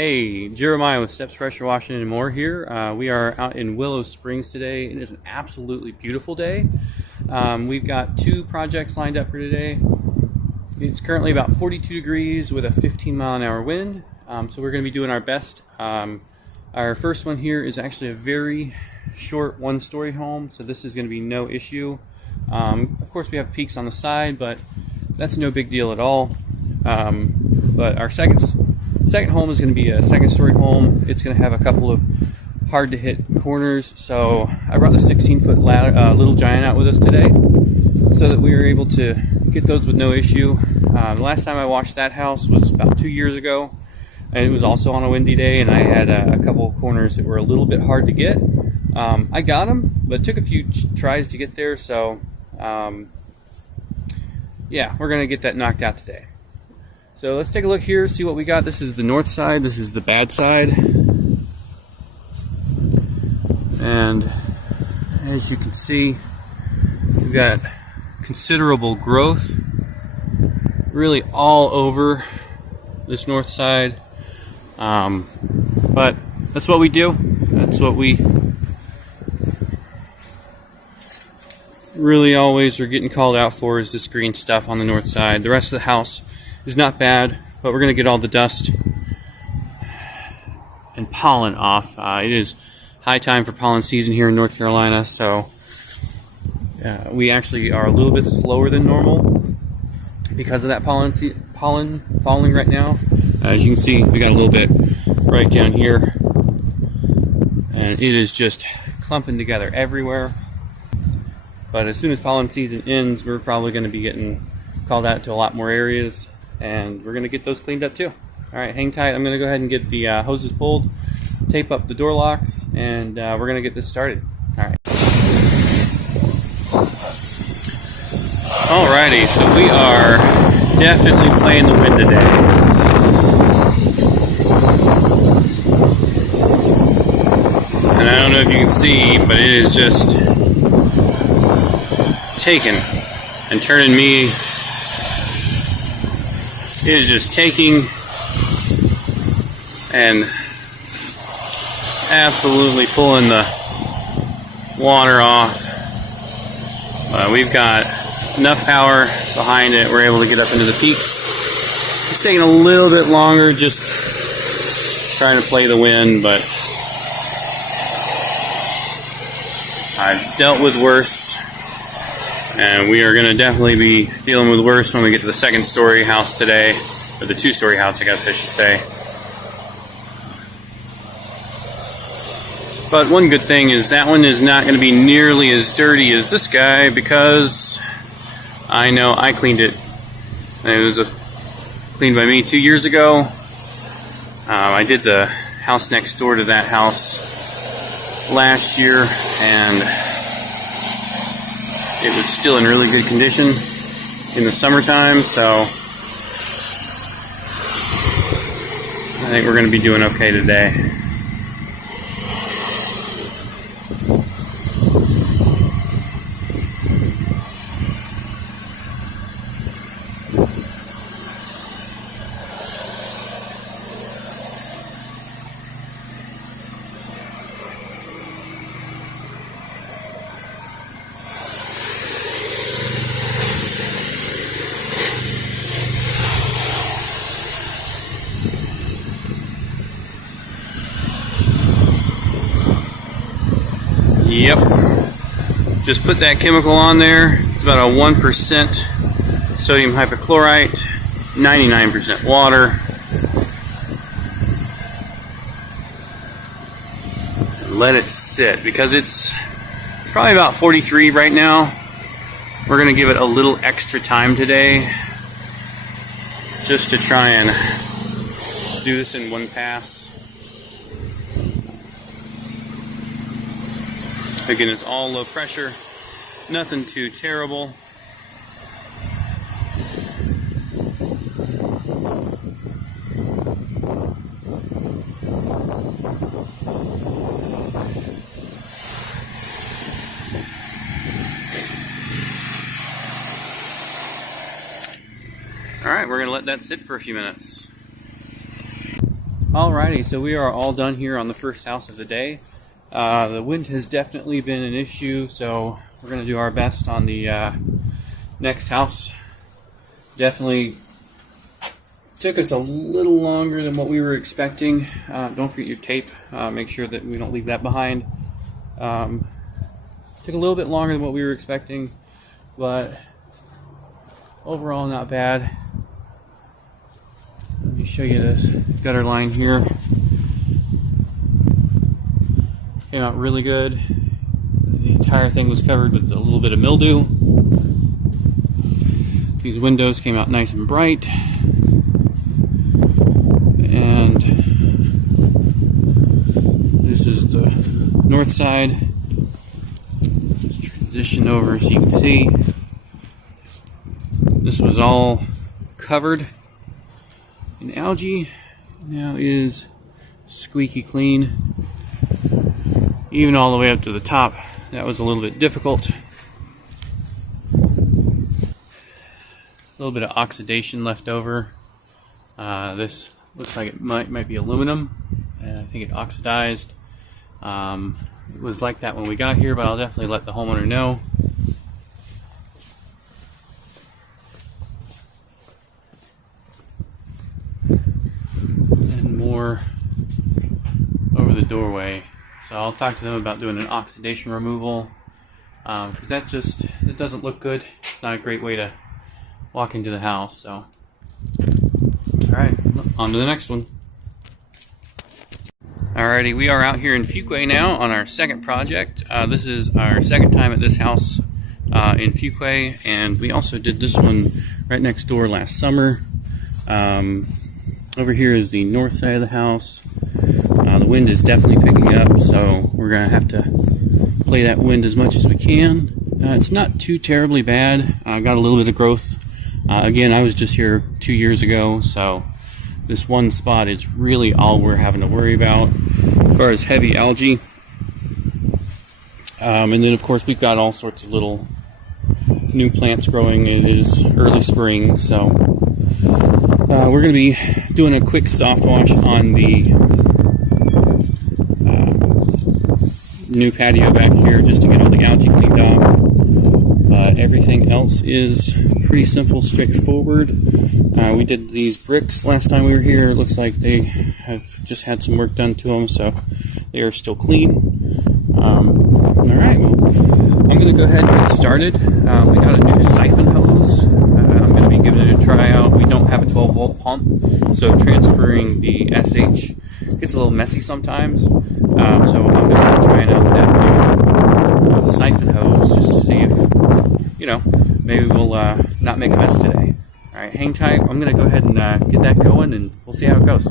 Hey, Jeremiah with Steps Pressure Washing and more here. We are out in Willow Springs today. It is an absolutely beautiful day. We've got two projects lined up for today. It's currently about 42 degrees with a 15-mile-an-hour wind, so we're going to be doing our best. Our first one here is actually a very short one-story home, so this is going to be no issue. Of course, we have peaks on the side, but that's no big deal at all. But our second home is going to be a second-story home. It's going to have a couple of hard-to-hit corners, so I brought the 16-foot Little Giant out with us today so that we were able to get those with no issue. The last time I washed that house was about 2 years ago, and it was also on a windy day, and I had a couple of corners that were a little bit hard to get. I got them, but it took a few tries to get there, so yeah, we're going to get that knocked out today. So let's take a look here, see what we got. This is the north side, this is the bad side. And as you can see, we've got considerable growth really all over this north side. But that's what we do. That's what we really always are getting called out for, is this green stuff on the north side. The rest of the house is not bad, but we're going to get all the dust and pollen off. It is high time for pollen season here in North Carolina, so we actually are a little bit slower than normal because of that pollen falling right now. As you can see, we got a little bit right down here, and it is just clumping together everywhere. But as soon as pollen season ends, we're probably going to be getting called out to a lot more areas, and we're going to get those cleaned up too. Alright, hang tight. I'm going to go ahead and get the hoses pulled, tape up the door locks, and we're going to get this started. Alrighty, so we are definitely playing the wind today. And I don't know if you can see, but it is just taking and turning me. It is just taking and absolutely pulling the water off. We've got enough power behind it. We're able to get up into the peaks. It's taking a little bit longer, just trying to play the wind, but I've dealt with worse, and we are going to definitely be dealing with worse when we get to the second-story house today, or the two-story house, I guess I should say. But one good thing is that one is not going to be nearly as dirty as this guy, because I know I cleaned it. It was cleaned by me 2 years ago. I did the house next door to that house last year, and it was still in really good condition in the summertime, so I think we're going to be doing okay today. Yep, just put that chemical on there. It's about a 1% sodium hypochlorite, 99% water. Let it sit, because it's probably about 43 right now. We're going to give it a little extra time today, just to try and do this in one pass. Again, it's all low pressure, nothing too terrible. Alright, we're going to let that sit for a few minutes. Alrighty, so we are all done here on the first house of the day. The wind has definitely been an issue, so we're going to do our best on the next house. Definitely took us a little longer than what we were expecting. Don't forget your tape. Make sure that we don't leave that behind. Took a little bit longer than what we were expecting, but overall not bad. Let me show you this gutter line here. Came out really good. The entire thing was covered with a little bit of mildew. These windows came out nice and bright. And this is the north side. Just transition over so you can see. This was all covered in algae. Now is squeaky clean. Even all the way up to the top. That was a little bit difficult. A little bit of oxidation left over. This looks like it might be aluminum. I think it oxidized. It was like that when we got here, but I'll definitely let the homeowner know. And more over the doorway. So I'll talk to them about doing an oxidation removal, because it doesn't look good. It's not a great way to walk into the house. So, all right, on to the next one. Alrighty, we are out here in Fuquay now on our second project. This is our second time at this house in Fuquay, and we also did this one right next door last summer. Over here is the north side of the house. The wind is definitely picking up, so we're going to have to play that wind as much as we can. It's not too terribly bad. I've got a little bit of growth. Again, I was just here 2 years ago, so this one spot is really all we're having to worry about as far as heavy algae. And then, of course, we've got all sorts of little new plants growing. It is early spring, so we're going to be doing a quick soft wash on the new patio back here just to get all the algae cleaned off. Everything else is pretty simple, straightforward. We did these bricks last time we were here. It looks like they have just had some work done to them, so they are still clean. Alright, well, I'm going to go ahead and get started. We got a new siphon hose. I'm going to be giving it a try out. We don't have a 12-volt pump, so transferring the SH gets a little messy sometimes. So I'm going to be trying out that new siphon hose just to see if, maybe we'll not make a mess today. Alright, hang tight. I'm going to go ahead and get that going, and we'll see how it goes.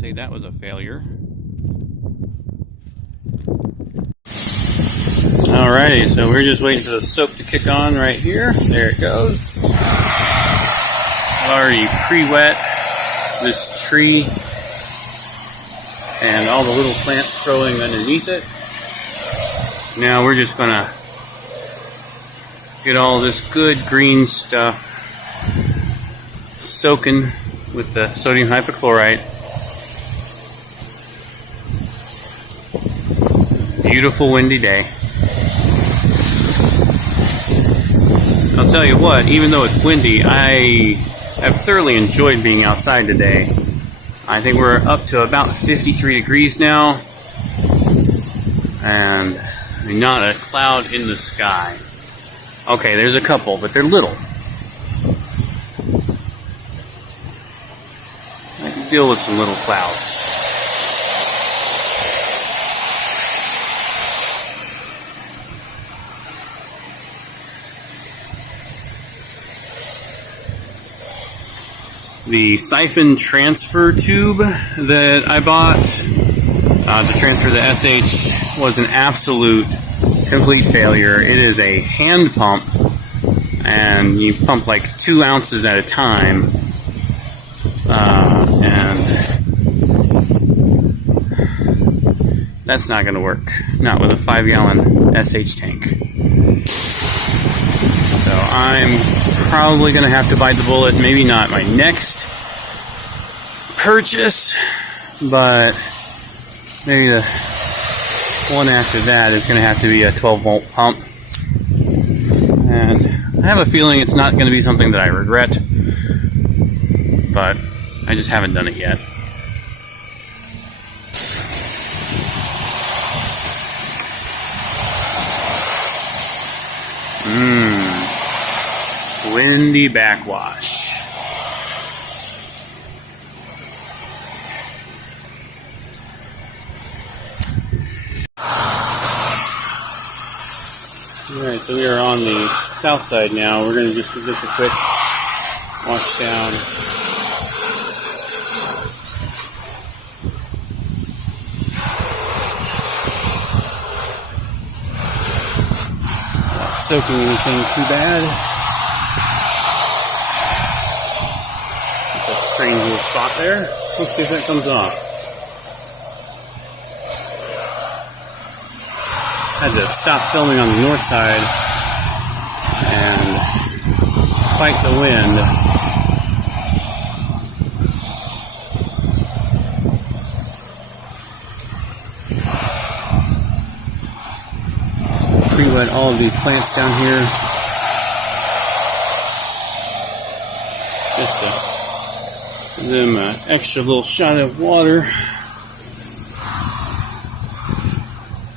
Say that was a failure. Alrighty, so we're just waiting for the soap to kick on right here. There it goes. Already pre-wet this tree and all the little plants growing underneath it. Now we're just gonna get all this good green stuff soaking with the sodium hypochlorite. beautiful windy day. I'll tell you what, even though it's windy, I have thoroughly enjoyed being outside today. I think we're up to about 53 degrees now, and not a cloud in the sky. Okay, there's a couple, but they're little. I can deal with some little clouds. The siphon transfer tube that I bought to transfer the SH was an absolute complete failure. It is a hand pump, and you pump like 2 ounces at a time, and that's not going to work. Not with a 5-gallon SH tank. So I'm probably going to have to bite the bullet. Maybe not my next purchase, but maybe the one after that is going to have to be a 12-volt pump. And I have a feeling it's not going to be something that I regret, but I just haven't done it yet. Windy backwash. Alright, so we are on the south side now. We're going to just do a quick wash down. Not soaking anything too bad. That's a strange little spot there. Let's see if that comes off. Had to stop filming on the north side and fight the wind. Pre-wet all of these plants down here just to give them an extra little shot of water.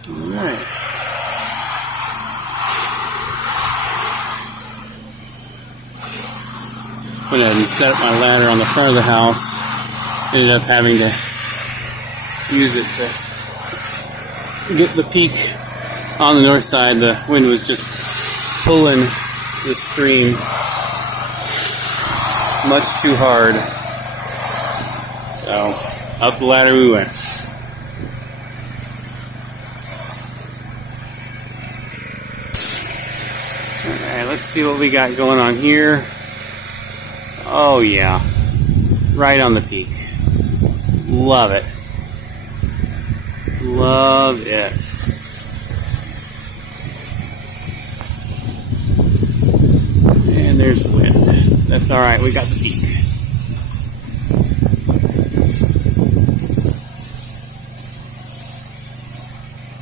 Alright. Went ahead and set up my ladder on the front of the house. Ended up having to use it to get the peak on the north side. The wind was just pulling the stream much too hard. So up the ladder we went. Alright, let's see what we got going on here. Oh yeah, right on the peak. Love it. Love it. And there's the wind. That's alright, we got the peak.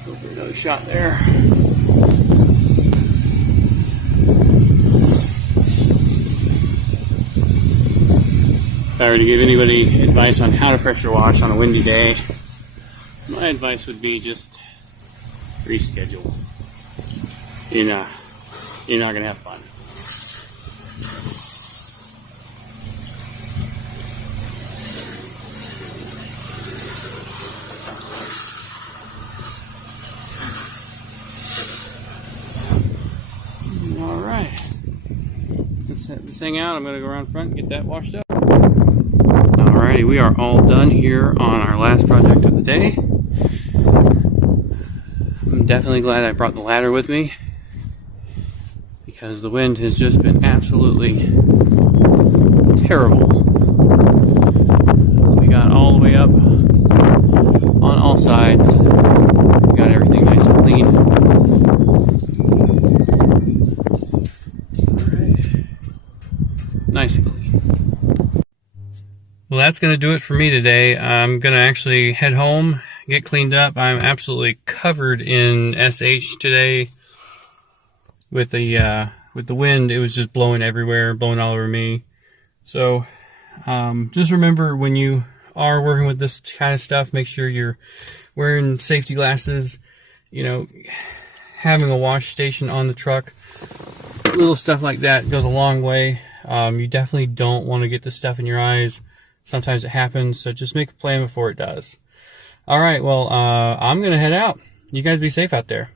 Go for another shot there. If I were to give anybody advice on how to pressure wash on a windy day, my advice would be just reschedule. You're not going to have fun. Alright. Let's set this thing out. I'm going to go around front and get that washed up. Alrighty, we are all done here on our last project of the day. I'm definitely glad I brought the ladder with me, because the wind has just been absolutely terrible. We got all the way up on all sides. We got everything nice and clean. Alright. Nice and clean. Well, that's going to do it for me today. I'm going to actually head home, get cleaned up. I'm absolutely covered in SH today with the wind. It was just blowing everywhere, blowing all over me. So just remember, when you are working with this kind of stuff, make sure you're wearing safety glasses, you know, having a wash station on the truck. Little stuff like that goes a long way. You definitely don't want to get this stuff in your eyes. Sometimes it happens, so just make a plan before it does. All right, well, I'm going to head out. You guys be safe out there.